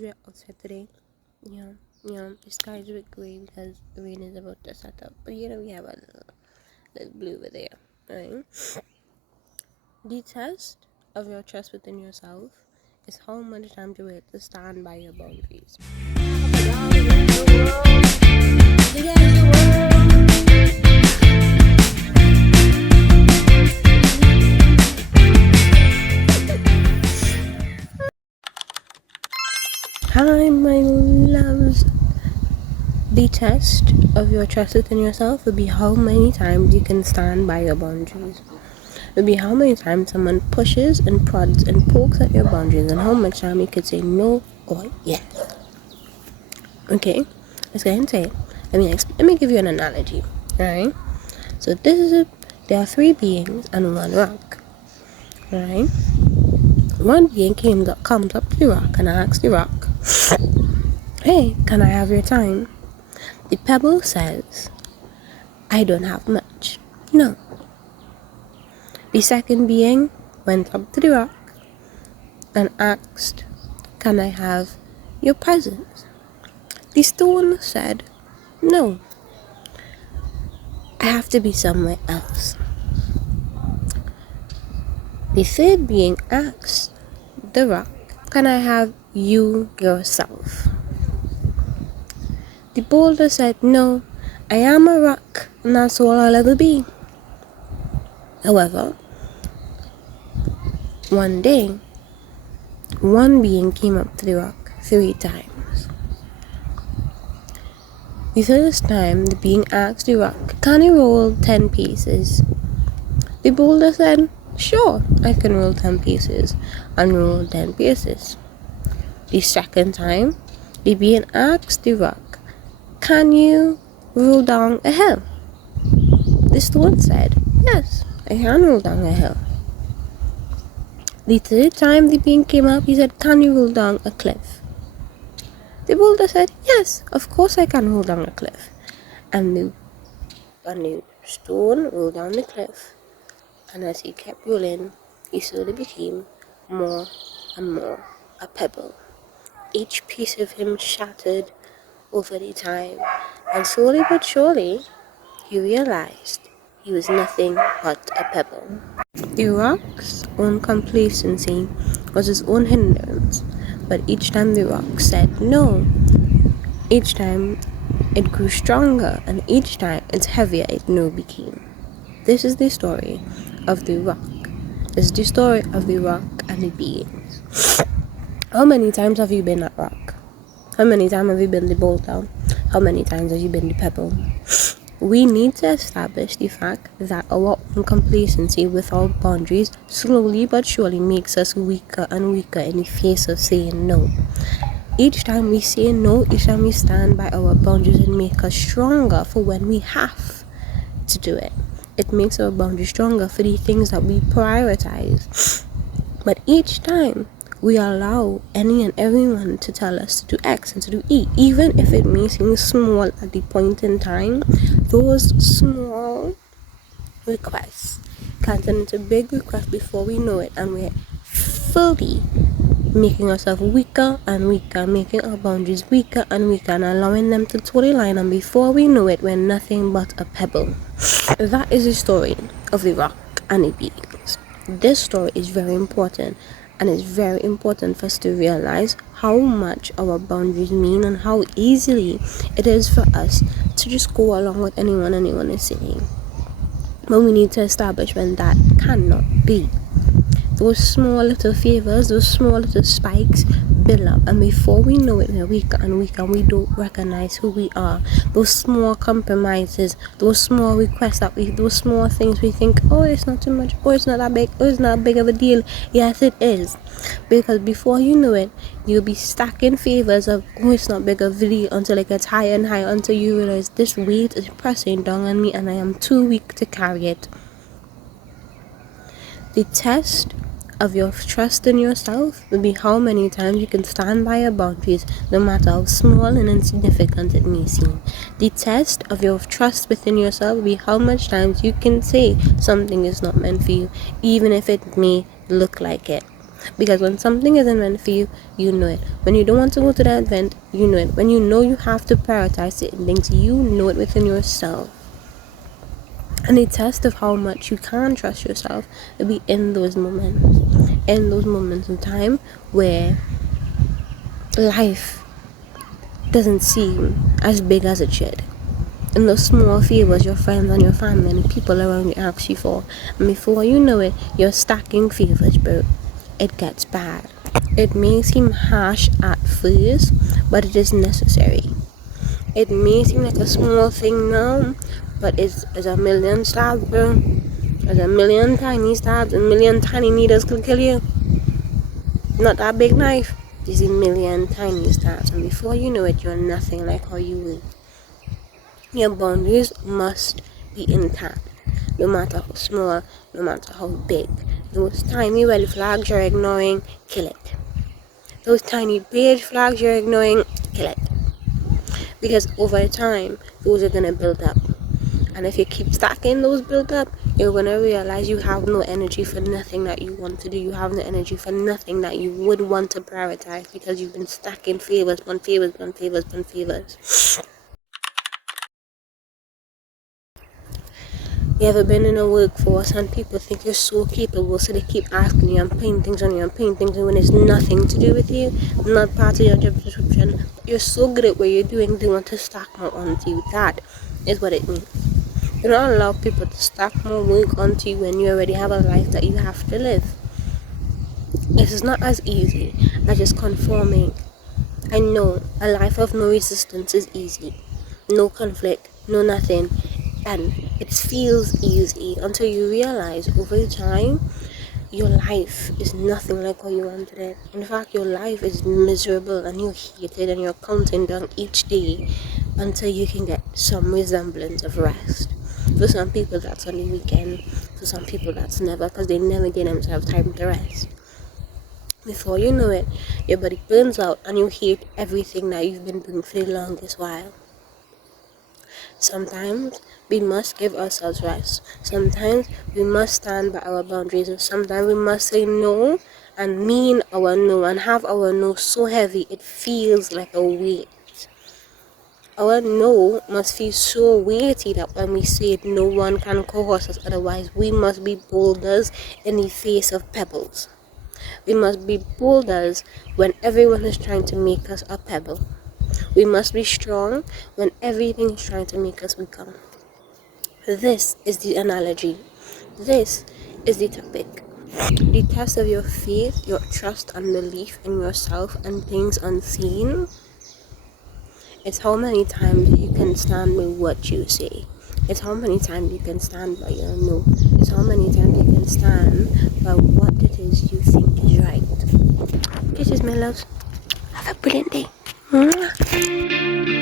because we're outside today. Yeah, the sky is a bit gray because the rain is about to set up. But we have a little blue over there, right? The test of your trust within yourself is how much time you wait to stand by your boundaries. Hi, my loves. The test of your trust within yourself will be how many times you can stand by your boundaries. Will be how many times someone pushes and prods and pokes at your boundaries, and how much time you can say no or yes. Okay, let's get into it. Let me give you an analogy. Alright? So there are three beings and one rock. Alright? One being comes up to the rock and asks the rock, "Hey, can I have your time?" The pebble says, "I don't have much. No." The second being went up to the rock and asked, "Can I have your presents?" The stone said, "No. I have to be somewhere else." The third being asked the rock, "Can I have you yourself?" The boulder said, "No, I am a rock, and that's all I'll ever be." However, one day, one being came up to the rock 3 times. The first time, the being asked the rock, "Can you roll 10 pieces?" The boulder said, "Sure, I can roll 10 pieces," and roll 10 pieces. The second time, the being asked the rock, "Can you roll down a hill?" The stone said, "Yes, I can roll down a hill." The third time the being came up, he said, "Can you roll down a cliff?" The boulder said, "Yes, of course I can roll down a cliff." And the stone rolled down the cliff, and as he kept rolling, he slowly became more and more a pebble. Each piece of him shattered over the time, and slowly but surely, he realized he was nothing but a pebble. The rock's own complacency was his own hindrance, but each time the rock said no, each time it grew stronger, and each time its heavier it became. This is the story of the rock. This is the story of the rock and the beings. How many times have you been that rock? How many times have you been the boulder? How many times have you been the pebble? We need to establish the fact that our own complacency with our boundaries slowly but surely makes us weaker and weaker in the face of saying no. Each time we say no, each time we stand by our boundaries, it makes us stronger for when we have to do it. It makes our boundaries stronger for the things that we prioritize. But each time we allow any and everyone to tell us to do X and to do E, even if it may seem small at the point in time, those small requests can turn into big requests before we know it, and we're fully making ourselves weaker and weaker, making our boundaries weaker and weaker, and allowing them to toe the line, and before we know it, we're nothing but a pebble. That is the story of the rock and the beings. This story is very important, and it's very important for us to realize how much our boundaries mean and how easily it is for us to just go along with anyone is saying. But we need to establish when that cannot be. Those small little favors, those small little spikes build up, and before we know it, we're weaker and weaker, and we don't recognize who we are. Those small compromises, those small requests those small things we think, oh, it's not too much, oh, it's not that big, oh, it's not big of a deal. Yes, it is. Because before you know it, you'll be stacking favors of, oh, it's not big of a deal, until it gets higher and higher, until you realize this weight is pressing down on me and I am too weak to carry it. The test of your trust in yourself will be how many times you can stand by your boundaries, no matter how small and insignificant it may seem. The test of your trust within yourself will be how much times you can say something is not meant for you, even if it may look like it. Because when something isn't meant for you, you know it. When you don't want to go to that event, you know it. When you know you have to prioritize certain things, you know it within yourself. And a test of how much you can trust yourself will be in those moments in time where life doesn't seem as big as it should. And those small favors your friends and your family and the people around you ask you for, and before you know it, you're stacking favors, bro. It gets bad. It may seem harsh at first, but it is necessary. It may seem like a small thing now, but it's a million stabs, bro. There's a million tiny stabs, a million tiny needles could kill you. Not that big knife. There's a million tiny stabs, and before you know it, you're nothing like how you were. Your boundaries must be intact, no matter how small, no matter how big. Those tiny red flags you're ignoring, kill it. Those tiny beige flags you're ignoring, kill it. Because over time, those are going to build up. And if you keep stacking those build up, you're going to realize you have no energy for nothing that you want to do. You have no energy for nothing that you would want to prioritize because you've been stacking favors. You ever been in a workforce and people think you're so capable, so they keep asking you and putting things on you and putting things on when it's nothing to do with you, not part of your job description. You're so good at what you're doing, they want to stack more onto you. That is what it means. You don't allow people to stack more work onto you when you already have a life that you have to live. It is not as easy as just conforming. I know a life of no resistance is easy. No conflict, no nothing. And it feels easy until you realize over time your life is nothing like what you wanted it. In fact, your life is miserable and you hate it and you're counting down each day until you can get some resemblance of rest. For some people that's on the weekend, for some people that's never, because they never give themselves time to rest. Before you know it, your body burns out and you hate everything that you've been doing for the longest while. Sometimes we must give ourselves rest. Sometimes we must stand by our boundaries, and sometimes we must say no and mean our no and have our no so heavy it feels like a weight. Our no must feel so weighty that when we say it, no one can coerce us. Otherwise, we must be boulders in the face of pebbles. We must be boulders when everyone is trying to make us a pebble. We must be strong when everything is trying to make us weaker. This is the analogy. This is the topic. The test of your faith, your trust and belief in yourself and things unseen is how many times you can stand by what you say. It's how many times you can stand by your no. It's how many times you can stand by what it is you think is right. Kisses, my loves. Have a brilliant day. Mwah.